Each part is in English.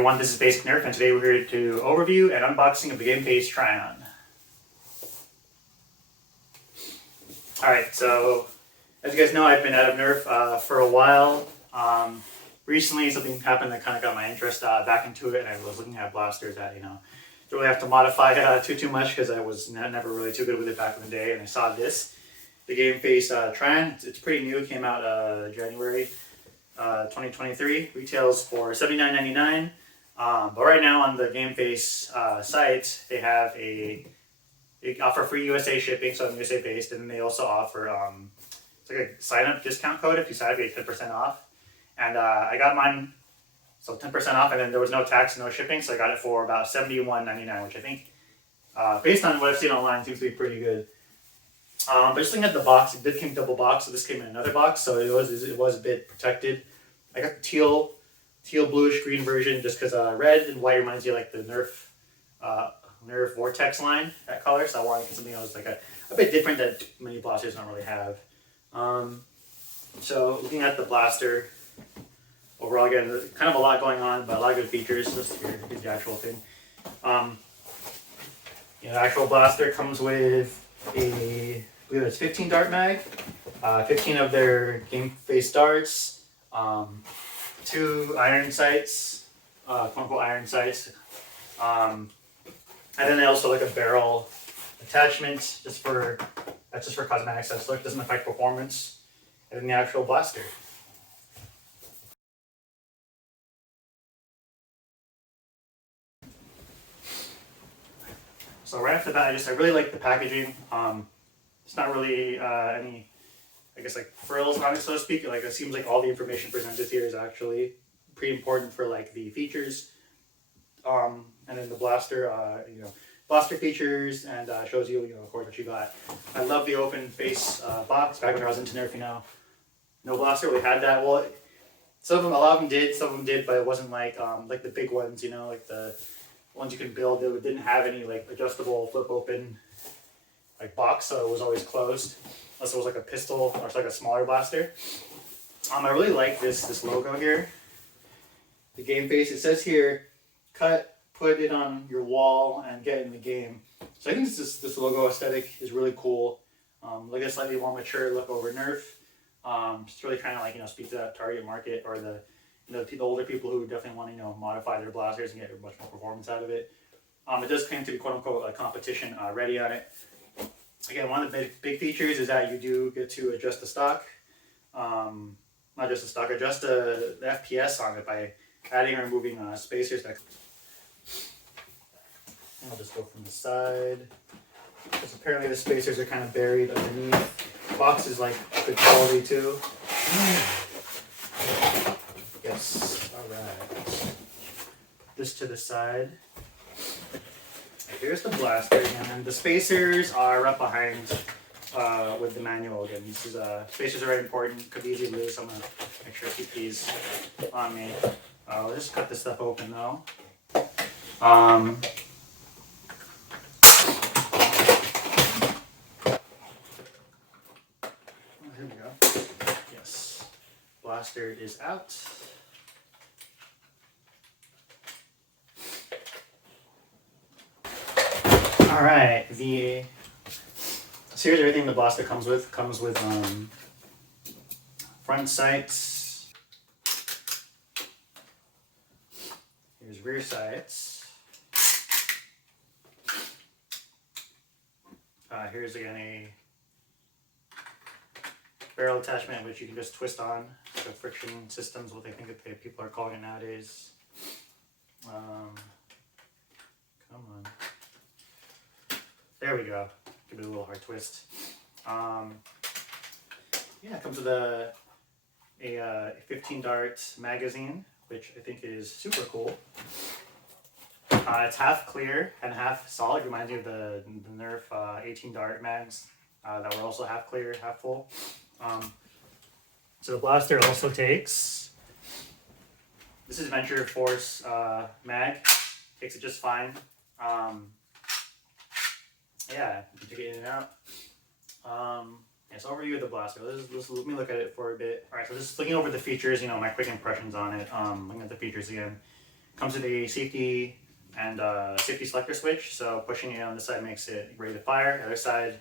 everyone, this is BasicNerf, and today we're here to overview and unboxing of the Game Face Trion. Alright, so as you guys know, I've been out of Nerf for a while. Recently something happened that kind of got my interest back into it, and I was looking at blasters that, don't really have to modify too much because I was never really too good with it back in the day, and I saw this, the Game Face Trion. It's pretty new, it came out January 2023, retails for $79.99. But right now on the Game Face site, they offer free USA shipping, so I'm USA based, and then they also offer it's like a sign up discount code. If you sign up, you get 10% off. And I got mine, so 10% off, and then there was no tax, no shipping, so I got it for about $71.99, which I think, based on what I've seen online, seems to be pretty good. But just looking at the box, it did come double box, so this came in another box, so it was a bit protected. I got the teal bluish green version just because red and white reminds you like the Nerf Vortex line, that color, so I wanted to get something that was like a bit different that many blasters don't really have. So looking at the blaster, overall again, kind of a lot going on, but a lot of good features. Here's the actual thing. The actual blaster comes with I believe it's 15 dart mag, 15 of their Game Face darts, 2 iron sights, quote-unquote iron sights, and then they also like a barrel attachment that's just for cosmetics. So it doesn't affect performance. And then the actual blaster. So right after that, I really like the packaging. It's not really any, I guess, like frills on it, so to speak. Like it seems like all the information presented here is actually pretty important for like the features. And then the blaster, blaster features, and shows you, of course, what you got. I love the open face box. Back when I was into Nerf, no blaster really had that. Well, a lot of them did, but it wasn't like the big ones, like the ones you can build. It didn't have any like adjustable flip open like box, so it was always closed, unless it was like a pistol or like a smaller blaster. I really like this logo here, the Game Face. It says here, put it on your wall and get in the game. So I think this logo aesthetic is really cool. Like a slightly more mature look over Nerf. Just really kind of like speak to that target market, or the older people who definitely want to modify their blasters and get much more performance out of it. It does claim to be quote unquote competition ready on it. Again, one of the big features is that you do get to adjust the stock. Not just the stock, adjust the FPS on it by adding or removing spacers. I'll just go from the side, because apparently the spacers are kind of buried underneath. The box is like good quality too. Yes, alright. Put this to the side. Here's the blaster again, and the spacers are up behind with the manual again. These spacers are very important, could be easy to lose, so I'm going to make sure I keep these on me. I'll just cut this stuff open though. Here we go. Yes, blaster is out. All right, so here's everything the blaster comes with. Front sights. Here's rear sights. Here's again a barrel attachment, which you can just twist on. The friction systems, what they think that people are calling it nowadays. Come on. There we go. Give it a little hard twist. It comes with a 15 dart magazine, which I think is super cool. It's half clear and half solid. Reminds me of the Nerf 18 dart mags that were also half clear, half full. So the blaster also takes, this is Venture Force mag. Takes it just fine. Yeah, you can take it in and out. So overview of the blaster. Let me look at it for a bit. All right, so just looking over the features, my quick impressions on it. Looking at the features again. Comes with a safety and safety selector switch, so pushing it on this side makes it ready to fire. The other side,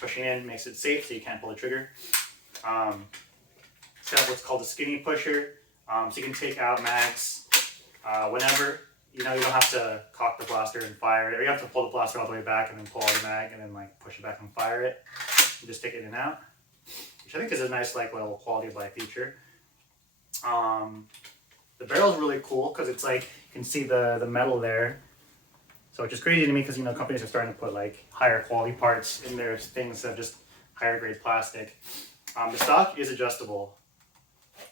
pushing in makes it safe, so you can't pull the trigger. It's got what's called a skinny pusher, so you can take out mags whenever. You don't have to cock the blaster and fire it, or you have to pull the blaster all the way back and then pull out the mag and then like push it back and fire it. You just take it in and out, which I think is a nice like little quality of life feature. The barrel is really cool because it's like you can see the metal there, so which is crazy to me because companies are starting to put like higher quality parts in their things instead of just higher grade plastic. The stock is adjustable,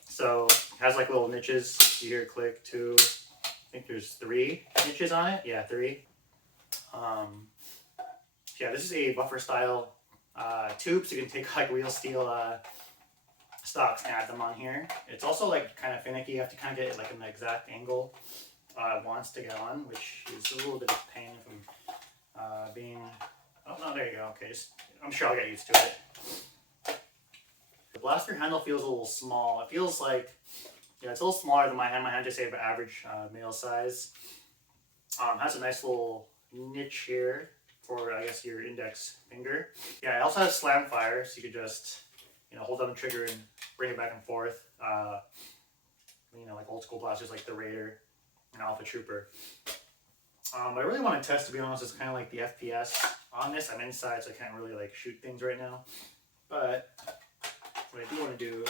so it has like little niches. You hear click, 2, I think there's 3 niches on it. Yeah, 3. Yeah, this is a buffer style tube, so you can take like real steel stocks and add them on here. It's also like kind of finicky. You have to kind of get it like in the exact angle it wants to get on, which is a little bit of pain from being. Oh no, there you go. Okay, I'm sure I'll get used to it. The blaster handle feels a little small. It feels like, it's a little smaller than my hand. My hand just say about average male size. Has a nice little niche here for, I guess, your index finger. Yeah, it also has slam fire, so you could just hold down the trigger and bring it back and forth. Like old school blasters like the Raider and Alpha Trooper. What I really want to test, to be honest, is kind of like the FPS on this. I'm inside, so I can't really like shoot things right now. But what I do want to do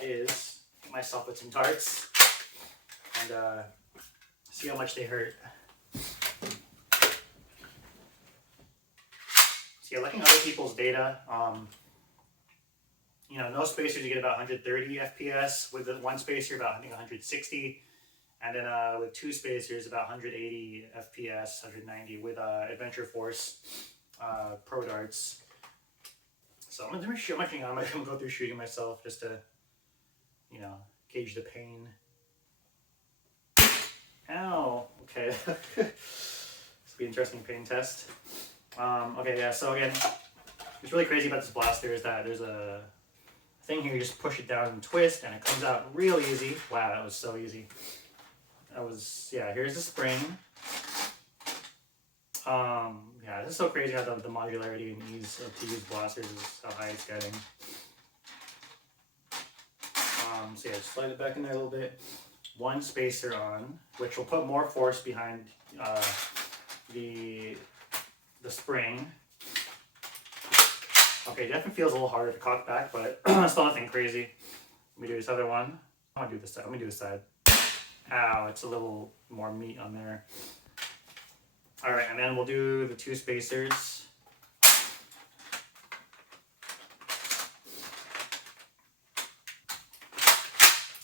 is hit myself with some darts and see how much they hurt. So yeah, looking at other people's data, no spacers you get about 130 FPS. With the one spacer, about I think 160, and then with 2 spacers, about 180 FPS, 190 with Adventure Force Pro darts. So I'm gonna shoot my thing on. I'm gonna go through shooting myself just to, gauge the pain. Ow. Okay. This will be an interesting pain test. Okay, yeah. So again, what's really crazy about this blaster is that there's a thing here. You just push it down and twist, and it comes out real easy. Wow, that was so easy. Here's the spring. Yeah, this is so crazy how the modularity and ease to use blasters is how high it's getting. So yeah, just slide it back in there a little bit. 1 spacer on, which will put more force behind the spring. Okay, definitely feels a little harder to cock back, but still nothing crazy. Let me do this other one. I'm gonna do this side. Let me do this side. Ow, it's a little more meat on there. All right, and then we'll do the 2 spacers.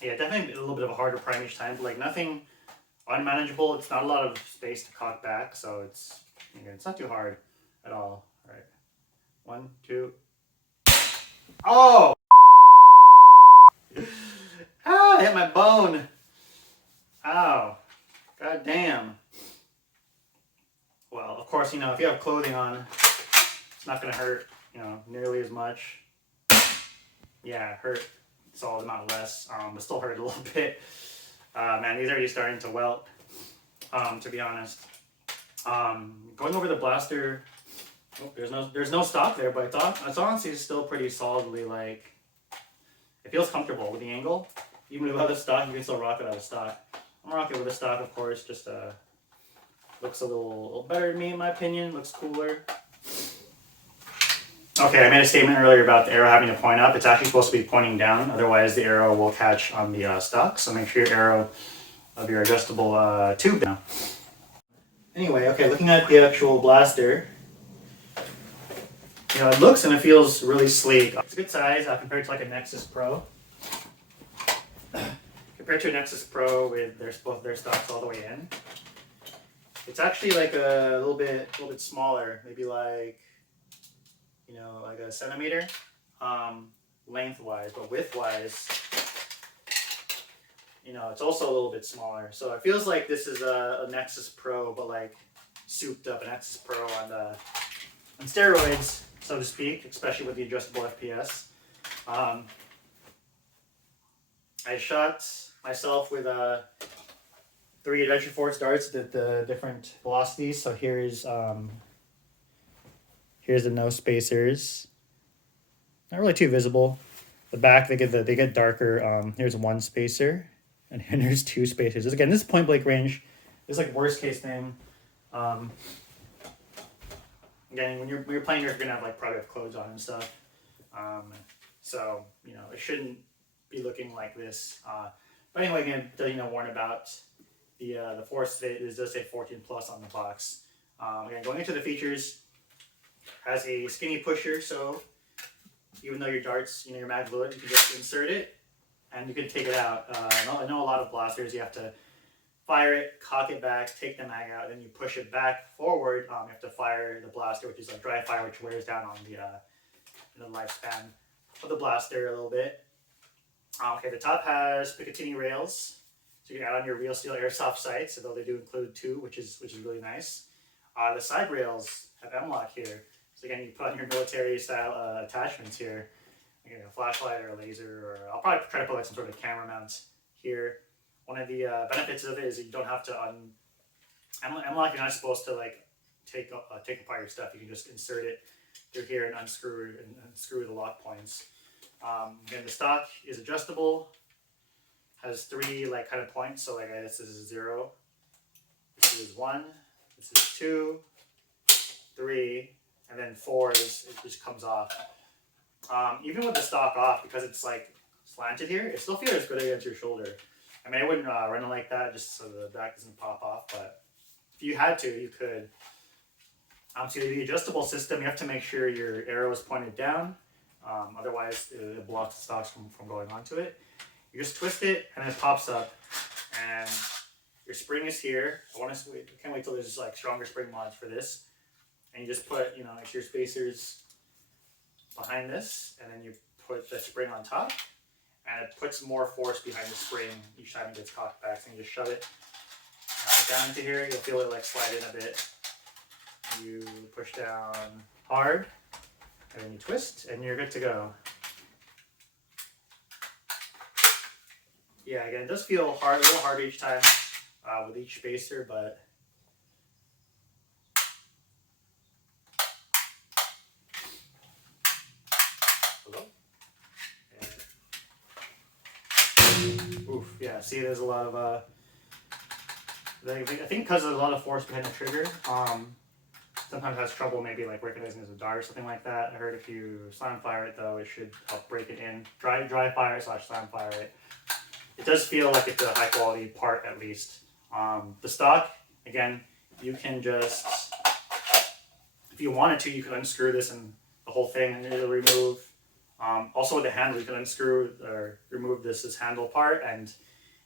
Yeah, definitely a little bit of a harder prime each time, but like nothing unmanageable. It's not a lot of space to cock back, so it's not too hard at all. All right, 1, 2. Oh! Ah, I hit my bone. Ow. God damn. Well, of course, if you have clothing on, it's not going to hurt, nearly as much. Yeah, it hurt a solid amount less, but still hurt a little bit. Man, these are already starting to welt, to be honest. Going over the blaster, there's no stock there, but it's honestly still pretty solidly, like, it feels comfortable with the angle. Even without the stock, you can still rock it out of stock. I'm rocking it with the stock, of course, just looks a little better to me, in my opinion. Looks cooler. Okay, I made a statement earlier about the arrow having to point up. It's actually supposed to be pointing down, otherwise the arrow will catch on the stock. So make sure your arrow of your adjustable tube now. Anyway, okay, looking at the actual blaster, it looks and it feels really sleek. It's a good size compared to like a Nexus Pro. Compared to a Nexus Pro with both their stocks all the way in. It's actually like a little bit smaller, maybe like, like a centimeter lengthwise, but widthwise, it's also a little bit smaller. So it feels like this is a Nexus Pro, but like souped up, a Nexus Pro on steroids, so to speak, especially with the adjustable FPS. I shot myself with 3 Adventure Force darts at the different velocities. So here's the no spacers. Not really too visible. The back they get darker. Here's 1 spacer, and here's 2 spacers. Again, this is point blank range. This is like worst case thing. Again, when you're playing, you're gonna have like probably have clothes on and stuff. So you know it shouldn't be looking like this. But anyway, again, warn about the force. It does say 14 plus on the box. Again, going into the features, has a skinny pusher, so even though your darts, your mag fluid, you can just insert it and you can take it out. I know a lot of blasters, you have to fire it, cock it back, take the mag out, then you push it back forward. You have to fire the blaster, which is like dry fire, which wears down on the lifespan of the blaster a little bit. Okay, the top has Picatinny rails, so you can add on your real steel airsoft sights, although they do include 2, which is really nice. The side rails have M-lock here, so again you put on your military style attachments here, like a flashlight or a laser, or I'll probably try to put like some sort of camera mount here. One of the benefits of it is that you don't have to M-lock. You're not supposed to like take apart your stuff. You can just insert it through here and unscrew the lock points. Again, the stock is adjustable. Has 3 like kind of points. So like this is 0. This is 1. This is 2, 3, and then 4 is it just comes off. Even with the stock off, because it's like slanted here, it still feels good against your shoulder. I mean, I wouldn't run it like that just so the back doesn't pop off, but if you had to, you could. So the adjustable system, you have to make sure your arrow is pointed down. Otherwise, it blocks the stocks from going onto it. You just twist it, and it pops up. And your spring is here. I can't wait till there's like stronger spring mods for this. And you just put, like your spacers behind this, and then you put the spring on top. And it puts more force behind the spring each time it gets cocked back. So you just shove it down into here. You'll feel it like slide in a bit. You push down hard, and then you twist, and you're good to go. Yeah, again, it does feel hard, a little harder each time with each spacer, but oof, yeah, see there's a lot of, I think because there's a lot of force behind the trigger, sometimes has trouble maybe like recognizing as a dart or something like that. I heard if you slam fire it though, it should help break it in. Dry fire / slam fire it. It does feel like it's a high quality part at least. The stock, again, you can just, if you wanted to, you could unscrew this and the whole thing and it'll remove. Also with the handle, you can unscrew or remove this handle part, and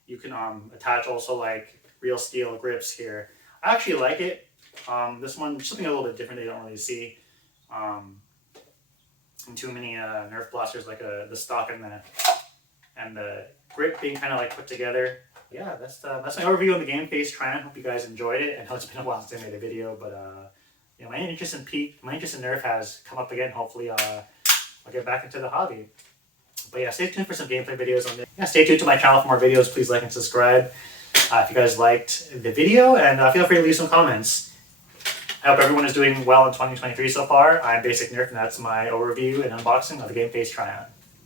you can attach also like real steel grips here. I actually like it. This one, something a little bit different they don't really see in too many Nerf blasters, like the stock and the grip being kind of like put together. Yeah, that's my overview on the Game Face Trion. Hope you guys enjoyed it. I know it's been a while since I made a video, but my interest in Nerf has come up again. Hopefully, I'll get back into the hobby. But yeah, stay tuned for some gameplay videos on this. Yeah, stay tuned to my channel for more videos. Please like and subscribe if you guys liked the video, and feel free to leave some comments. I hope everyone is doing well in 2023 so far. I'm BasicNerf, and that's my overview and unboxing of the Game Face Trion.